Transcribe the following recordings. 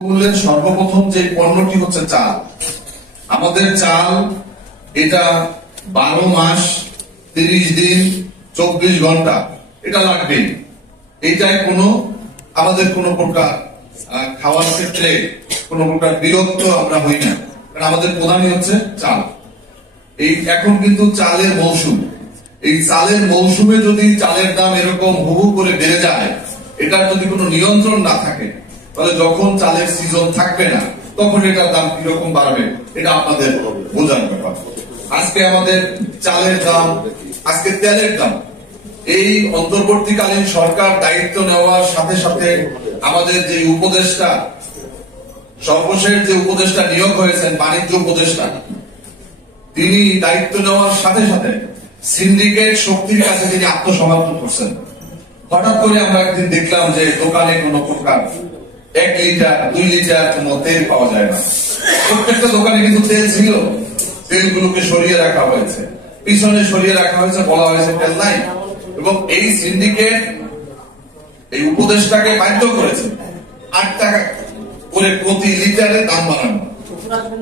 বললেন সর্বপ্রথম যে পণ্যটি হচ্ছে চাল। আমাদের চাল এটা 12 মাস 30 দিন 24 ঘন্টা এটা লাগবেই। এইটাই আমাদের কোনো প্রকার খাওয়ার ক্ষেত্রে কোনো প্রকার বিরক্ত আমরা হই না, কারণ আমাদের প্রধানই হচ্ছে চাল। এখন কিন্তু চালের মৌসুম, এই চালের মৌসুমে যদি চালের দাম এরকম হু হু করে বেড়ে যায়, এটার যদি কোনো নিয়ন্ত্রণ না থাকে, তাহলে যখন চালের সিজন থাকবে না তখন এটার দাম কিরকম বাড়বে এটা আপনাদের বোঝার ব্যাপার। আজকে আমাদের চালের দাম, আজকে তেলের দাম, এই অন্তর্বর্তীকালীন সরকার দায়িত্ব নেওয়ার সাথে সাথে আমাদের যে উপদেষ্টা, সর্বশেষ যে উপদেষ্টা নিয়োগ হয়েছেন বাণিজ্য উপদেষ্টা, তিনি দায়িত্ব নেওয়ার সাথে সাথে সিন্ডিকেট শক্তির কাছে তিনি আত্মসমর্পণ করছেন। হঠাৎ করে আমরা একদিন দেখলাম যে দোকানে কোনো প্রকার 1 লিটার 2 লিটার কোনো তেল পাওয়া যায় না। প্রত্যেকটা দোকানে কিন্তু তেল ছিল, তেলগুলোকে সরিয়ে রাখা হয়েছে, পিছনে সরিয়ে রাখা হয়েছে, বলা হয়েছে তেল নাই। এবং এই সিন্ডিকেট এই উপদেষ্টাকে বাধ্য করেছে 8 টাকা করে প্রতি লিটারে দাম বাড়ানো।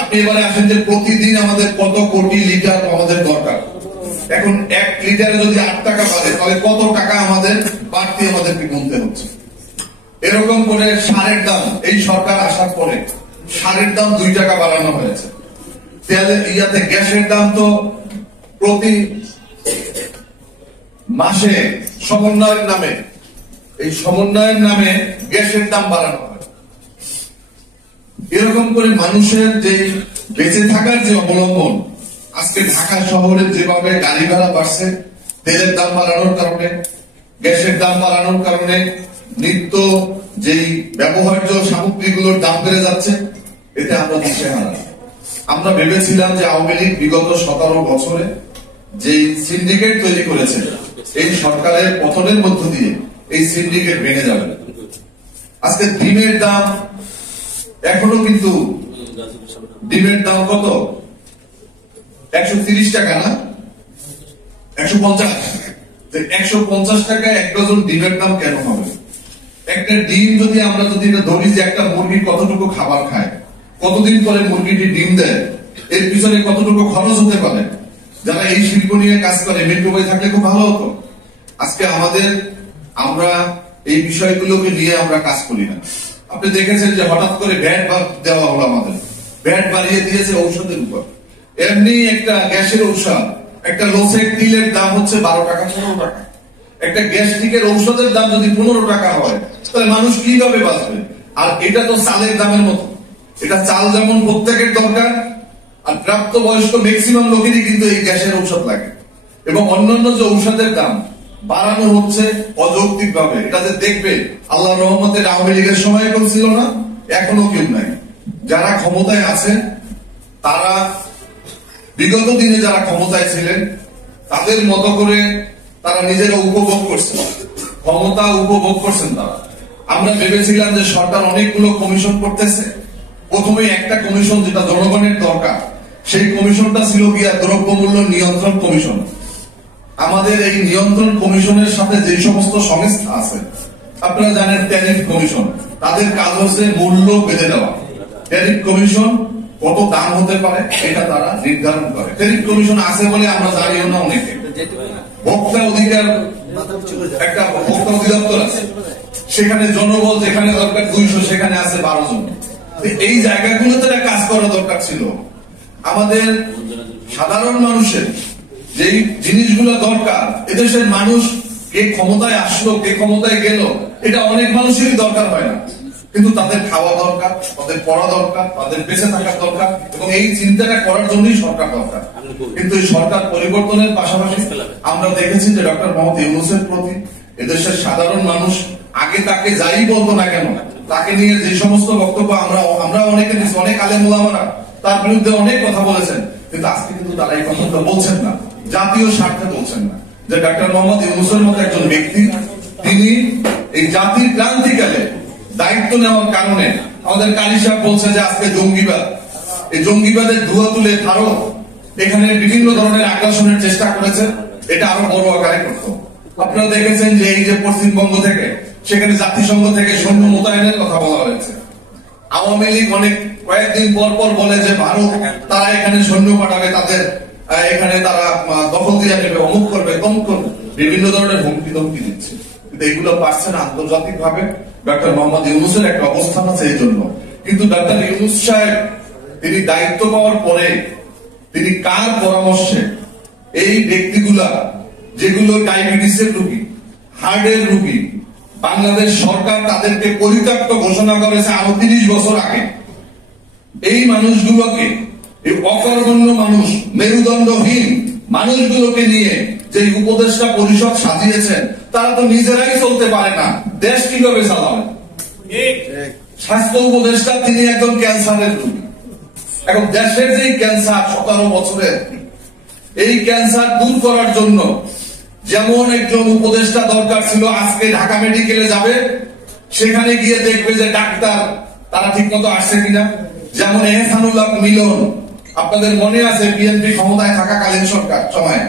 আপনি এবারে আসেন যে প্রতিদিন আমাদের কত কোটি লিটার আমাদের দরকার। এখন 1 লিটারে যদি 8 টাকা বাড়ে, তাহলে কত টাকা আমাদের বাড়তি আমাদেরকে গুনতে হচ্ছে। এরকম করে সারের দাম, এই সরকার আসার পরে সারের দাম 2 টাকা বাড়ানো হয়েছে। গ্যাসের দাম তো প্রতি মাসে সমন্বয়ের নামে, এই সমন্বয়ের নামে গ্যাসের দাম বাড়ানো হয়। এরকম করে মানুষের যে বেঁচে থাকার যে অবলম্বন, আজকে ঢাকা শহরে যেভাবে গাড়ি ভাড়া বাড়ছে, তেলের দাম বাড়ানোর কারণে, গ্যাসের দাম বাড়ানোর কারণে, নিত্য যেই ব্যবহার্য সামগ্রীগুলোর দাম বেড়ে যাচ্ছে, এতে আমরা দিশেহারা। আমরা ভেবেছিলাম যে আওয়ামী লীগ বিগত 17 বছরে যে সিন্ডিকেট তৈরি করেছে, এই সরকারের পতনের মধ্য দিয়ে এই সিন্ডিকেট ভেঙে যাবে। আজকে ডিমের দাম এখনো কিন্তু, ডিমের দাম কত? 130 টাকা না, 150। 150 টাকায় 1 ডজন ডিমের দাম কেন হবে? একটা ডিম যদি আমরা ধরি যে একটা মুরগি কতটুকু খাবার খায়, কতদিন পরে মুরগিটি ডিম দেয়, এর পিছনে কতটুকু খরচ হতে পারে। যারা এই শিল্প নিয়ে কাজ করে মেট্রো বই থাকলে খুব ভালো হতো। আজকে আমরা এই বিষয়গুলোকে নিয়ে আমরা কাজ করি না। আপনি দেখেছেন যে হঠাৎ করে ভ্যাট দেওয়া হলো, আমাদের ভ্যাট বাড়িয়ে দিয়েছে ঔষধের উপর। এমনি একটা গ্যাসের ঔষধ, একটা লোসেক তিলের দাম হচ্ছে 12 টাকা 15 টাকা। একটা গ্যাস্ট্রিকের ঔষধের দাম যদি 15 টাকা হয়, তাহলে মানুষ কিভাবে বাঁচবে? আর এটা তো চালের দামের মতো। এটা চাল যেমন প্রত্যেকের দরকার, আর প্রাপ্তবয়স্ক ম্যাক্সিমাম লোকেরই কিন্তু এই গ্যাসের ঔষধ লাগে। এবং অন্যান্য যে ঔষধের দাম বাড়ানো হচ্ছে অযৌক্তিক ভাবে, এটা যে দেখবে আল্লাহ রহমতের আওয়ামী লীগের সময় কেউ ছিল না, এখনো কেউ নাই। যারা ক্ষমতায় আছে, তারা বিগত দিনে যারা ক্ষমতায় ছিলেন তাদের মতো করে তারা নিজেরা উপভোগ করছেন, ক্ষমতা উপভোগ করছেন তারা। আমরা ভেবেছিলাম যে সরকার অনেকগুলো কমিশন করতেছে। প্রথমে একটা কমিশন যেটা জনগণের দরকার, সেই কমিশনটা ছিল গিয়া দ্রব্যমূল্য নিয়ন্ত্রণ কমিশন। আমাদের এই নিয়ন্ত্রণ কমিশনের সাথে যে সমস্ত সংস্থা আছে, আপনারা জানেন ট্যারিফ কমিশন, তাদের কাজ হচ্ছে মূল্য বেঁধে দেওয়া। ট্যারিফ কমিশন কত দাম হতে পারে এটা তারা নির্ধারণ করে। ট্যারিফ কমিশন আছে বলে আমরা জানিও না অনেকে। ভোক্তা অধিকার, একটা ভোক্তা অধিদপ্তর আছে, সেখানে জনবল যেখানে দরকার 200, সেখানে আছে 12 জন। এই জায়গাগুলোতে কাজ করা দরকার ছিল। আমাদের সাধারণ মানুষের যেই জিনিসগুলো দরকার, এদেশের মানুষ কে ক্ষমতায় আসলো, কে ক্ষমতায় গেল, এটা অনেক মানুষেরই দরকার হয় না, কিন্তু তাদের খাওয়া দরকার, তাদের পড়া দরকার, তাদের বেঁচে থাকার দরকার, এবং এই চিন্তাটা করার জন্যই সরকার দরকার। কিন্তু এই সরকার পরিবর্তনের পাশাপাশি আমরা দেখেছি যে ডক্টর মোহাম্মদ ইউনূসের প্রতি এদেশের সাধারণ মানুষ আগে তাকে যাই বলতো না কেন, তাকে নিয়ে যে সমস্ত বক্তব্য আমরা অনেকে নিয়েছি, অনেক আলেম ওলামারা তার বিরুদ্ধে অনেক কথা বলেছেন, কিন্তু আজকে কিন্তু তারা এই কথাটা বলছেন না, জাতীয় স্বার্থে বলছেন না। যে ডক্টর মোহাম্মদ ইউনূসের মতো একজন ব্যক্তি, তিনি এই জাতির ক্রান্তিকালে দায়িত্ব নেওয়ার কারণে আমাদের কারি সাহেব বলছে যে আজকে জঙ্গিবাদ, এই জঙ্গিবাদের ধোঁয়া তুলে ভারত এখানে বিভিন্ন ধরনের আগ্রাসনের চেষ্টা করেছে, এটা আরো বড় আকারে করত। আপনারা দেখেছেন যে এই যে পশ্চিমবঙ্গ থেকে, সেখানে জাতিসংঘ থেকে সৈন্য মোতায়েনের কথা বলা হয়েছে। আওয়ামী লীগ অনেক কয়েকদিন পর পর বলে যে ভারত তারা এখানে সৈন্য পাঠাবে, তাদের এখানে তারা দখল দিয়ে নেবে, অমুক করবে, তমুক করবে, বিভিন্ন ধরনের হুমকি ধমকি দিচ্ছে। কিন্তু এগুলো পারছে না আন্তর্জাতিক ভাবে। ডক্টর মোহাম্মদ ইউনূসের একটা অবস্থান আছে এই জন্য। কিন্তু ডক্টর ইউনূস সাহেব তিনি দায়িত্ব পাওয়ার পরে তিনি কার পরামর্শে এই ব্যক্তিগুলা যেগুলো ডায়াবেটিসের রোগী, হার্টের রোগী, বাংলাদেশ সরকার তাদেরকে পরিত্যক্ত ঘোষণা করেছে আরো 30 বছর আগে, এই মানুষগুলোকে, এই অকর্মণ্য মানুষ, মেরুদণ্ডহীন মানুষগুলোকে নিয়ে যে উপদেষ্টা পরিষদ সাজিয়েছেন, তারা তো নিজেরাই চলতে পারে না, দেশ কিভাবে চালাবে? স্বাস্থ্য উপদেষ্টা তিনি একজন ক্যান্সারের রোগী। এখন দেশের যে ক্যান্সার 17 বছরের, এই ক্যান্সার দূর করার জন্য যেমন একজন উপদেষ্টা দরকার ছিল, আজকে ঢাকা মেডিকেলে যাবে, সেখানে গিয়ে দেখবে যে ডাক্তার তারা ঠিক মতো আসছে কিনা। যেমন এহসানুল্লাহ মিলন, আপনাদের মনে আছে বিএনপি ক্ষমতায় থাকাকালীন সরকার সময়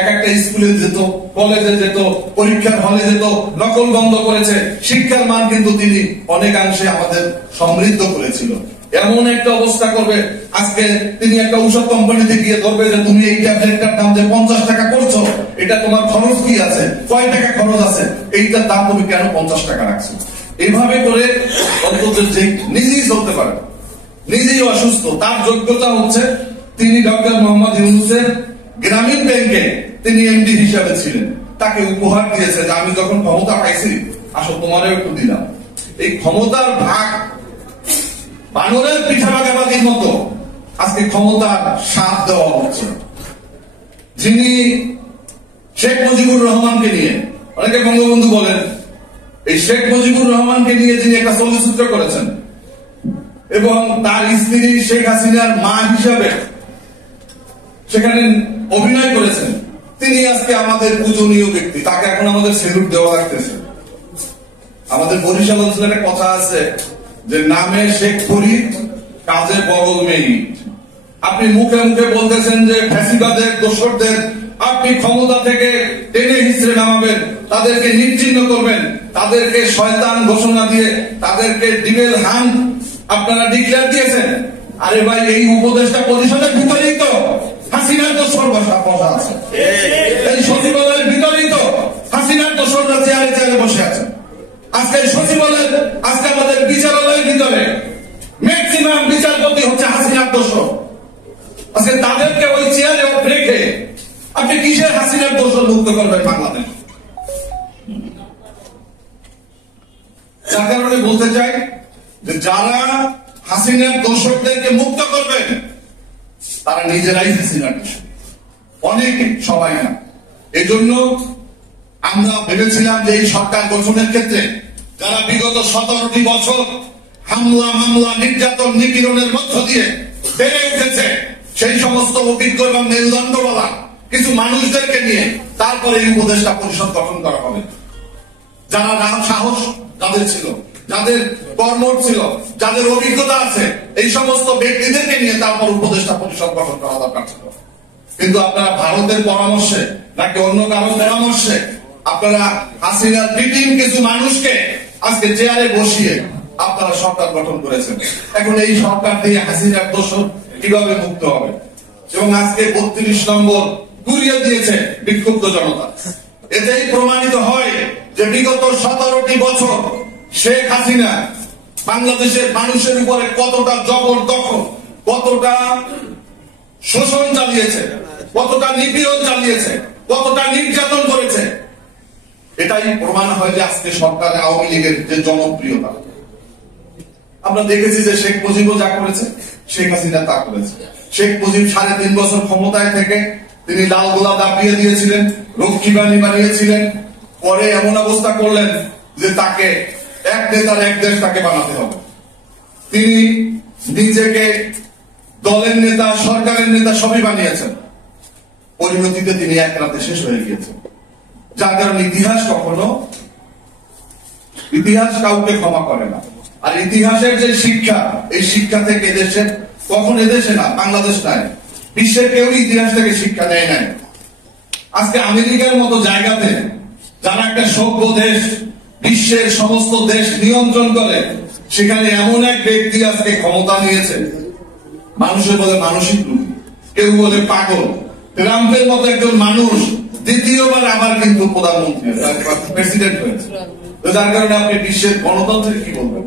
এক একটা স্কুলে যেত, কলেজে যেত, পরীক্ষার হলে যেত, নকল বন্ধ করেছে। শিক্ষার মান কিন্তু তিনি অনেকাংশে আমাদের সমৃদ্ধ করেছিল। এমন একটা অবস্থা করবে, আজকে তিনি একটা ঔষধ কোম্পানিতে গিয়ে ধরবে যে তুমি এই ট্যাবলেটটার দাম যে 50 টাকা করছো, এটা তোমার খরচ কি আছে, কয় টাকা খরচ আছে, এইটার দাম তুমি কেন 50 টাকা রাখছো? এইভাবে করে অন্তত যে নিজেই চলতে পারে, নিজেই অসুস্থ, তার যোগ্যতা হচ্ছে তিনি ডক্টর মোহাম্মদ ইউনূসের গ্রামীণ ব্যাংকে তিনি এমডি হিসাবে ছিলেন। তাকে উপহার দিয়েছে যে আমি যখন ক্ষমতা পাইছি, আসো তোমারও একটু দিলাম। এই ক্ষমতার ভাগ বানরের পিঠা ভাগাভাগির মতো আজকে ক্ষমতার স্বাদ দেওয়া হচ্ছে। যিনি শেখ মুজিবুর রহমানকে নিয়ে, অনেকে বঙ্গবন্ধু বলেন, এই শেখ মুজিবুর রহমানকে নিয়ে যিনি একটা চলচ্চিত্র করেছেন এবং তার স্ত্রী শেখ হাসিনার মা হিসাবে সেখানে অভিনয় করেছেন, তিনি আজকে আমাদের পূজনীয় ব্যক্তি, তাকে এখন আমাদের সেলুট দেওয়া লাগতেছে। আমাদের বরিশাল অঞ্চলের কথা আছে যে নামে শেখ ফরিদ, কাজে বগল মেয়ে। আপনি মুখে মুখে বলতেছেন যে ফ্যাসিবাদের দোসরদের আপনি ক্ষমতা থেকে টেনে হিচড়ে নামাবেন, তাদেরকে নিশ্চিহ্ন করবেন, তাদেরকে শয়তান ঘোষণা দিয়ে তাদেরকে ডিবেল হান আপনারা ডিক্লেয়ার দিয়েছেন। আরে ভাই, এই উপদেষ্টা পরিষদের ভিতরেই তো হাসিনার দোসর বসা আছে, এই সচিবালয়ের ভিতরেই তো হাসিনার দোসররা চেয়ারে চেয়ারে বসে আছে। আজকে সচিবালয়ের, আজকে আমাদের বিচারালয়ের ভিতরে ম্যাক্সিমাম বিচারপতি হচ্ছে হাসিনার দোসর। আজকে তাদেরকে ওই চেয়ারে রেখে আপনি কিসের হাসিনার দোসর মুক্ত করবেন বাংলাদেশ? যার কারণে বলতে চাই যে যারা হাসিনার দোসরদেরকে মুক্ত করবেন তারা নিজেরাই হাসিনার দোসর, অনেকে, সবাই না। এজন্য আমরা ভেবেছিলাম যে এই সরকার গঠনের ক্ষেত্রে যারা বিগত 17টি বছর হামলা মামলা নির্যাতন নিপীড়নের মধ্য দিয়ে বেড়ে উঠেছে, সেই সমস্ত অভিজ্ঞ এবং মেরুদণ্ডওয়ালা কিছু মানুষদেরকে নিয়ে তারপরে এই উপদেষ্টা পরিষদ গঠন করা হবে। যারা সাহস যাদের ছিল, যাদের কর্মঠ ছিল, যাদের অভিজ্ঞতা আছে, এই সমস্ত ব্যক্তিদেরকে নিয়ে তারপর উপদেষ্টা পরিষদ গঠন করা দরকার ছিল। কিন্তু আপনারা ভারতের পরামর্শে নাকি অন্য কারো পরামর্শে আপনারা হাসিনার টিম কিছু মানুষকে আজকে চেয়ারে বসিয়ে আপনারা সরকার গঠন করেছেন। এখন এই সরকার দিয়ে হাসিনার দোষর কিভাবে মুক্ত হবে? এবং আজকে 32 নম্বর ঘুরিয়ে দিয়েছে বিক্ষুব্ধ জনতা। এতেই প্রমাণিত হয় যে বিগত 17টি বছর শেখ হাসিনা বাংলাদেশের মানুষের উপরে কতটা জবরদখল, কতটা শোষণ চালিয়েছে, কতটা নিপীড়ন চালিয়েছে, কতটা নির্যাতন করেছে। এটাই প্রমাণ হয় যে আজকে সরকারে আওয়ামী লীগের যে জনপ্রিয়তা। আমরা দেখেছি যে শেখ মুজিবও যা করেছে, শেখ হাসিনা তা করেছে। শেখ মুজিব 3.5 বছর ক্ষমতায় থেকে তিনি লাল গোলা দাবিয়ে দিয়েছিলেন, রক্ষী বাহিনী বানিয়েছিলেন, পরে এমন অবস্থা করলেন যে তাকে এক নেতার এক দেশ তাকে বানাতে হবে। তিনি নিজেকে দলের নেতা, সরকারের নেতা সবই বানিয়েছেন। পরিণতিতে তিনি এক রাতে শেষ হয়ে গিয়েছেন। যার কারণে ইতিহাস কাউকে ক্ষমা করে না। আর ইতিহাসের যে শিক্ষা, এই শিক্ষা থেকে এদেশের, কখন এদেশে না, বাংলাদেশ নাই, বিশ্বের কেউ ইতিহাস থেকে শিক্ষা নেয় নাই। আজকে আমেরিকার মতো জায়গাতে যারা একটা সভ্য দেশ, বিশ্বের সমস্ত দেশ নিয়ন্ত্রণ করে, সেখানে এমন এক ব্যক্তি আজকে ক্ষমতা নিয়েছে, মানুষের বলে মানসিক রোগী, কেউ বলে পাগল। ট্রাম্পের মতো একজন মানুষ দ্বিতীয়বার আবার কিন্তু প্রধানমন্ত্রী প্রেসিডেন্ট হয়েছে। যার কারণে আপনি বিশ্বের গণতন্ত্রের কি বলবেন?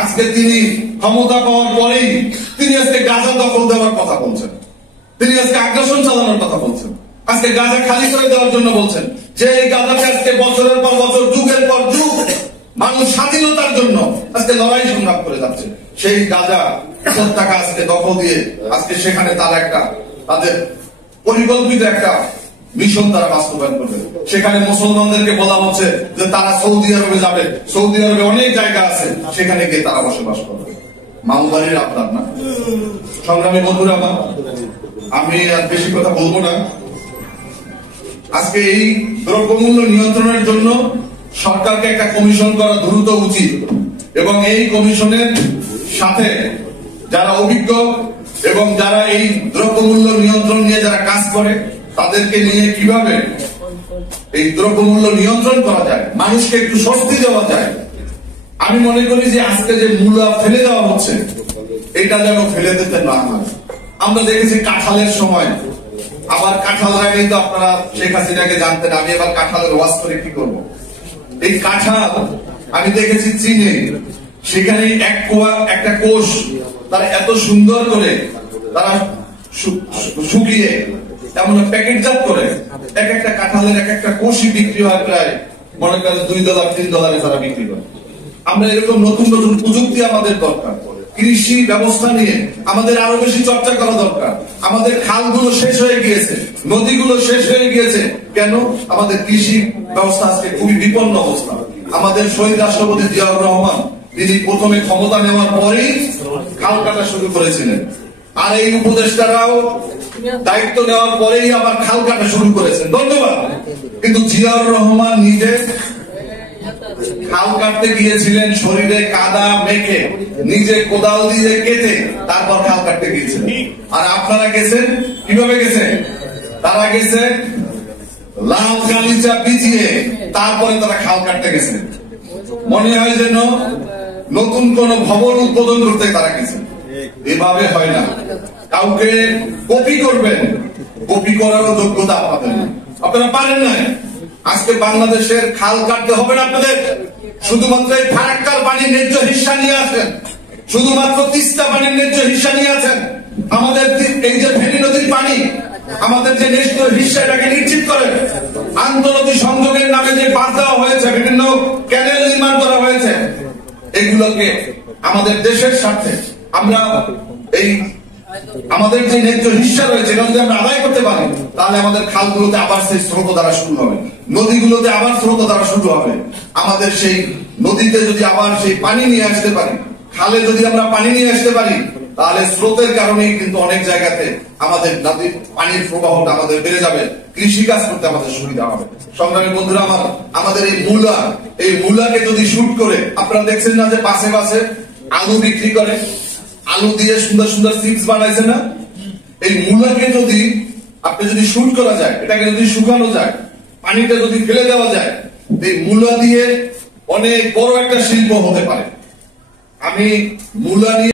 আজকে তিনি ক্ষমতা পাওয়ার পরেই তিনি আজকে গাজা দখল দেওয়ার কথা বলছেন, তিনি আজকে আগ্রাসন চালানোর কথা বলছেন, আজকে গাজা খালি করে দেওয়ার জন্য বলছেন, যে এই গাজাতে আজকে বছরের পর বছর, যুগের পর যুগ মানুষ স্বাধীনতার জন্য আজকে লড়াই সংগ্রাম করে যাচ্ছে। সেই গাজা উপত্যকা আজকে দখল দিয়ে আজকে সেখানে তারা তাদের পরিকল্পিত একটা মিশন তারা বাস্তবায়ন করবে। সেখানে মুসলমানদেরকে বলা হচ্ছে যে তারা সৌদি আরবে যাবে, সৌদি আরবে অনেক জায়গা আছে, সেখানে গিয়ে তারা বসবাস করবে। মামুবাড়ির আপনার না। সংগ্রামী বন্ধুরা, আমি আর বেশি কথা বলবো না। আজকে এই দ্রব্যমূল্য নিয়ন্ত্রণের জন্য সরকারকে একটা কমিশন করা দ্রুত উচিত, এবং এই কমিশনের সাথে যারা অভিজ্ঞ এবং যারা এই দ্রব্যমূল্য নিয়ন্ত্রণ নিয়ে যারা কাজ করে তাদেরকে নিয়ে কিভাবে এই দ্রব্যমূল্য নিয়ন্ত্রণ করা যায়, মানুষকে একটু স্বস্তি দেওয়া যায়। আমি মনে করি যে আজকে যে মূলা ফেলে দেওয়া হচ্ছে এটা যেন ফেলে দিতে না হয়। আমরা দেখেছি কাঁঠালের সময়, আবার কাঁঠাল রাখেই তো আপনারা শেখ হাসিনাকে জানতেন, আমি এবার কাঁঠালের ওয়াজ করে কি করবো। এই কাঁঠাল আমি দেখেছি চীনে, সেখানে একটা কোষ তারা এত সুন্দর করে তারা শুকিয়ে এমন প্যাকেটজাত করে এক একটা কাঁঠালের এক একটা কোষই বিক্রি হয় প্রায় মনে করেন $2 $3 তারা বিক্রি করে। আমরা এরকম নতুন নতুন প্রযুক্তি আমাদের দরকার। কৃষি ব্যবস্থা নিয়ে আমাদের আরো বেশি চর্চা করা দরকার। আমাদের খালগুলো শেষ হয়ে গিয়েছে, নদীগুলো শেষ হয়ে গিয়েছে, কেন? আমাদের কৃষি ব্যবস্থা আজকে খুবই বিপন্ন অবস্থা। আমাদের শহীদ রাষ্ট্রপতি জিয়াউর রহমান তিনি প্রথমে ক্ষমতা নেওয়ার পরেই খাল কাটা শুরু করেছিলেন, আর এই উপদেষ্টারাও দায়িত্ব নেওয়ার পরেই আবার খাল কাটা শুরু করেছেন। ধন্যবাদ। কিন্তু জিয়াউর রহমান নিজে খাল কাটতে গিয়েছিলেন শরীরে কাদা মেখে, নিজে কোদাল দিয়ে কেটে তারপর খাল কাটতে গিয়েছিলেন। আর আপনারা গেছেন কিভাবে গেছেন? তারা গেছে লাল গালিচা বিছিয়ে, তারপরে তারা খাল কাটতে গেছেন। মনে হয় যেন নতুন কোন ভবন উদ্বোধন করতে তারা গেছেন। এভাবে হয় না। কাউকে কপি করবেন, কপি করার যোগ্যতা আপনাদের, আপনারা পারেন না। আজকে বাংলাদেশের খাল কাটতে হবে না আপনাদের, শুধুমাত্র এই ফারাক্কার পানির ন্যায্য হিস্সা নিয়ে আসেন, শুধুমাত্র তিস্তা পানির ন্যায্য হিস্সা নিয়ে আসেন। আমাদের এই যে ফেনী নদীর পানি, আমাদের যে ন্যায্য হিস্সা, এটাকে নিশ্চিত করেন। আন্তঃনদী সংযোগের নামে যে বাঁধ দেওয়া হয়েছে, বিভিন্ন ক্যানেল নির্মাণ করা হয়েছে, এগুলোকে আমাদের দেশের স্বার্থে আমরা এই আমাদের যে ন্যায্য হিস্সা রয়েছে এটা যদি আমরা আদায় করতে পারি, তাহলে আমাদের খালগুলোতে আবার সেই স্রোত দ্বারা শুরু হবে, নদীগুলোতে আবার স্রোত দ্বারা শুরু হবে। আমাদের সেই নদীতে যদি আবার সেই পানি নিয়ে আসতে পারি, খালে যদি আমরা পানি নিয়ে আসতে পারি, তাহলে স্রোতের কারণেই কিন্তু অনেক জায়গাতে আমাদের নদীর পানির প্রবাহটা আমাদের বেড়ে যাবে, কৃষি কাজ করতে আমাদের সুবিধা হবে। সংগ্রামী বন্ধুরা, আমাদের এই মূলাকে যদি শুট করে, আপনারা দেখছেন না যে পাশে পাশে আলু বিক্রি করে, আলু দিয়ে সুন্দর সুন্দর চিপস বানাইছে না? এই মূলাকে যদি আপনি যদি শুট করা যায়, এটাকে যদি শুকানো যায়, পানিটা যদি ফেলে দেওয়া যায়, এই মূলা দিয়ে অনেক বড় একটা শিল্প হতে পারে। আমি মূলা নিয়ে